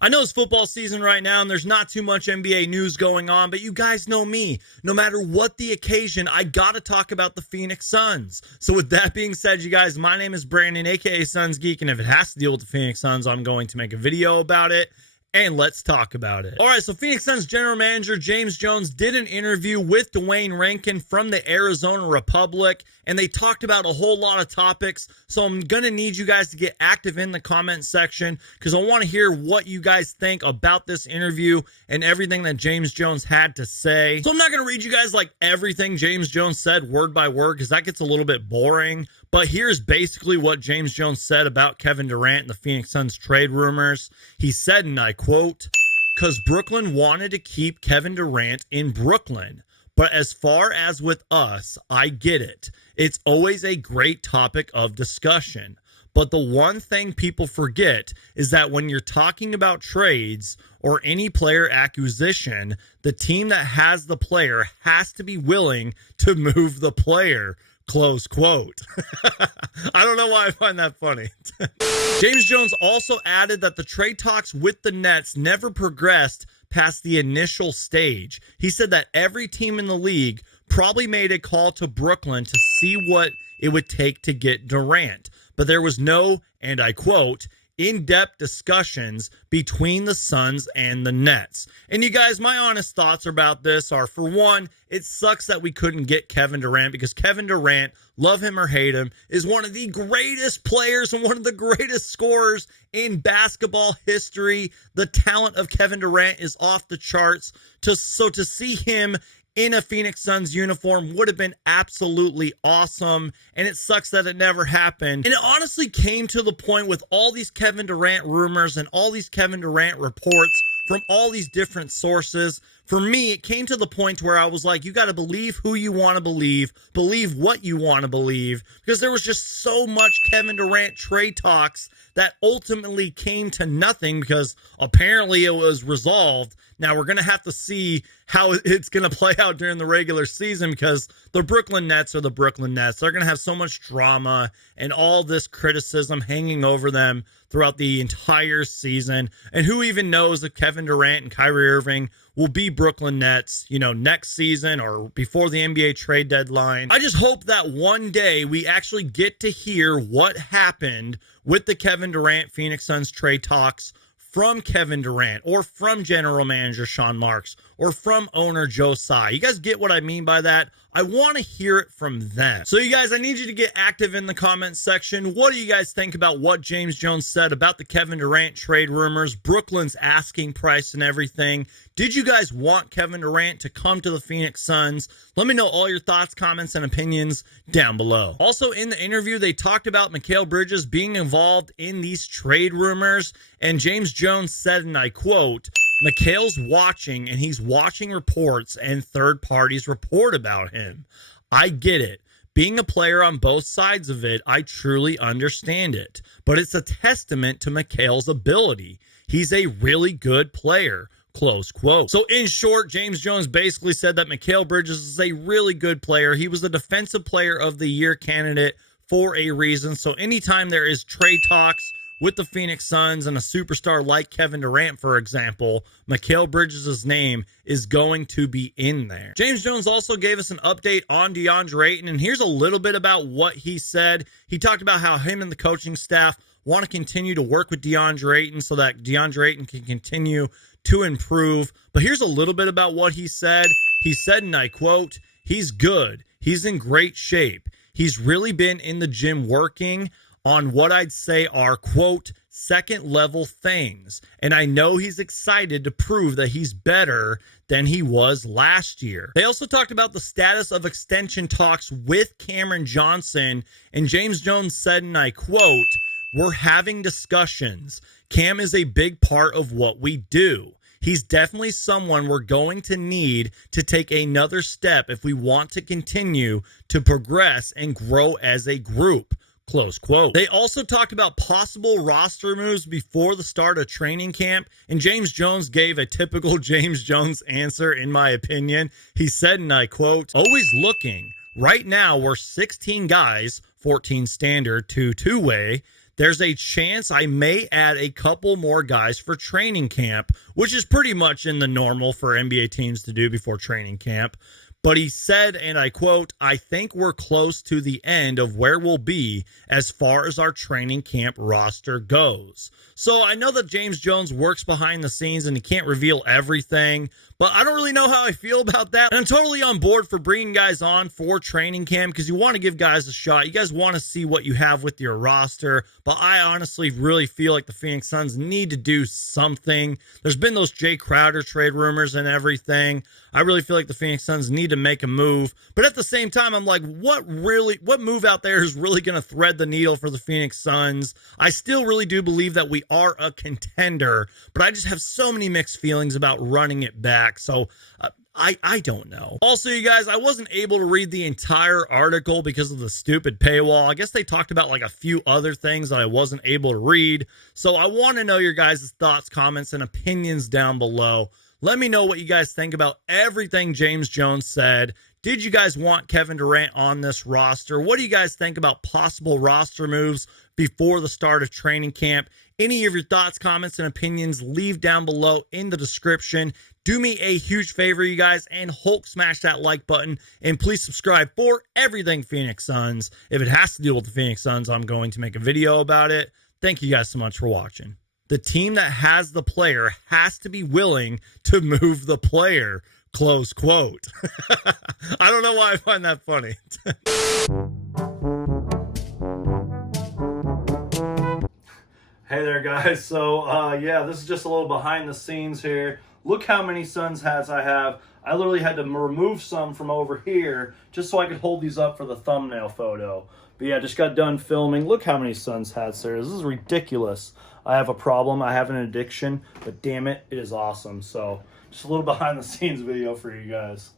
I know it's football season right now and there's not too much NBA news going on, but you guys know me. No matter what the occasion, I gotta talk about the Phoenix Suns. So with that being said, you guys, my name is Brandon, aka Suns Geek, and if it has to deal with the Phoenix Suns, I'm going to make a video about it. And let's talk about it. All right, so Phoenix Suns general manager James Jones did an interview with Duane Rankin from the Arizona Republic, and they talked about a whole lot of topics. So I'm going to need you guys to get active in the comment section because I want to hear what you guys think about this interview and everything that James Jones had to say. So I'm not going to read you guys like everything James Jones said word by word because that gets a little bit boring. But here's basically what James Jones said about Kevin Durant and the Phoenix Suns trade rumors. He said, and I quote, "Because Brooklyn wanted to keep Kevin Durant in Brooklyn. But as far as with us, I get it. It's always a great topic of discussion. But the one thing people forget is that when you're talking about trades or any player acquisition, the team that has the player has to be willing to move the player." Close quote. I don't know why I find that funny. James Jones also added that the trade talks with the Nets never progressed past the initial stage. He said that every team in the league probably made a call to Brooklyn to see what it would take to get Durant. But there was no, and I quote, in-depth discussions between the Suns and the Nets. And you guys, my honest thoughts about this are, for one, it sucks that we couldn't get Kevin Durant because Kevin Durant, love him or hate him, is one of the greatest players and one of the greatest scorers in basketball history. The talent of Kevin Durant is off the charts. So to see him in a Phoenix Suns uniform would have been absolutely awesome, and it sucks that it never happened. And it honestly came to the point with all these Kevin Durant rumors and all these Kevin Durant reports from all these different sources. For me, it came to the point where I was like, you got to believe who you want to believe what you want to believe, because there was just so much Kevin Durant trade talks that ultimately came to nothing because apparently it was resolved. Now we're going to have to see how it's going to play out during the regular season because the Brooklyn Nets are the Brooklyn Nets. They're going to have so much drama and all this criticism hanging over them throughout the entire season. And who even knows if Kevin Durant and Kyrie Irving will be Brooklyn Nets, next season or before the NBA trade deadline. I just hope that one day we actually get to hear what happened with the Kevin Durant Phoenix Suns trade talks from Kevin Durant or from general manager Sean Marks or from owner Joe Tsai. You guys get what I mean by that? I want to hear it from them. So you guys, I need you to get active in the comments section. What do you guys think about what James Jones said about the Kevin Durant trade rumors, Brooklyn's asking price and everything? Did you guys want Kevin Durant to come to the Phoenix Suns? Let me know all your thoughts, comments, and opinions down below. Also in the interview, they talked about Mikal Bridges being involved in these trade rumors, and James Jones said, and I quote, "Mikal's watching, and he's watching reports and third parties report about him. I get it. Being a player on both sides of it, I truly understand it. But it's a testament to Mikal's ability. He's a really good player." Close quote. So in short, James Jones basically said that Mikal Bridges is a really good player. He was the Defensive Player of the Year candidate for a reason. So anytime there is trade talks with the Phoenix Suns and a superstar like Kevin Durant, for example, Mikal Bridges' name is going to be in there. James Jones also gave us an update on Deandre Ayton, and here's a little bit about what he said. He talked about how him and the coaching staff want to continue to work with Deandre Ayton so that Deandre Ayton can continue to improve. But here's a little bit about what he said. He said, and I quote, "He's good. He's in great shape. He's really been in the gym working on what I'd say are, quote, second level things. And I know he's excited to prove that he's better than he was last year." They also talked about the status of extension talks with Cameron Johnson. And James Jones said, and I quote, "We're having discussions. Cam is a big part of what we do. He's definitely someone we're going to need to take another step if we want to continue to progress and grow as a group." Close quote. They also talked about possible roster moves before the start of training camp, and James Jones gave a typical James Jones answer, in my opinion. He said, and I quote, "Always looking. Right now, we're 16 guys, 14 standard, 2 two-way. there's a chance I may add a couple more guys for training camp, which is pretty much in the normal for NBA teams to do before training camp. But he said, and I quote, "I think we're close to the end of where we'll be as far as our training camp roster goes." So I know that James Jones works behind the scenes and he can't reveal everything, but I don't really know how I feel about that. And I'm totally on board for bringing guys on for training camp because you want to give guys a shot. You guys want to see what you have with your roster, but I honestly really feel like the Phoenix Suns need to do something. There's been those Jay Crowder trade rumors and everything. I really feel like the Phoenix Suns need to make a move. But at the same time, I'm like, what move out there is really going to thread the needle for the Phoenix Suns? I still really do believe that we are a contender, but I just have so many mixed feelings about running it back. So I don't know. Also, you guys, I wasn't able to read the entire article because of the stupid paywall. I guess they talked about like a few other things that I wasn't able to read. So I want to know your guys' thoughts, comments, and opinions down below. Let me know what you guys think about everything James Jones said. Did you guys want Kevin Durant on this roster? What do you guys think about possible roster moves before the start of training camp? Any of your thoughts, comments, and opinions, leave down below in the description. Do me a huge favor, you guys, and Hulk smash that like button. And please subscribe for everything Phoenix Suns. If it has to deal with the Phoenix Suns, I'm going to make a video about it. Thank you guys so much for watching. The team that has the player has to be willing to move the player. Close quote. I don't know why I find that funny. Hey there, guys. So, yeah, this is just a little behind the scenes here. Look how many Suns hats I have. I literally had to remove some from over here just so I could hold these up for the thumbnail photo. But yeah, just got done filming. Look how many Suns hats there is. This is ridiculous. I have a problem. I have an addiction, but damn it, it is awesome. So just a little behind the scenes video for you guys.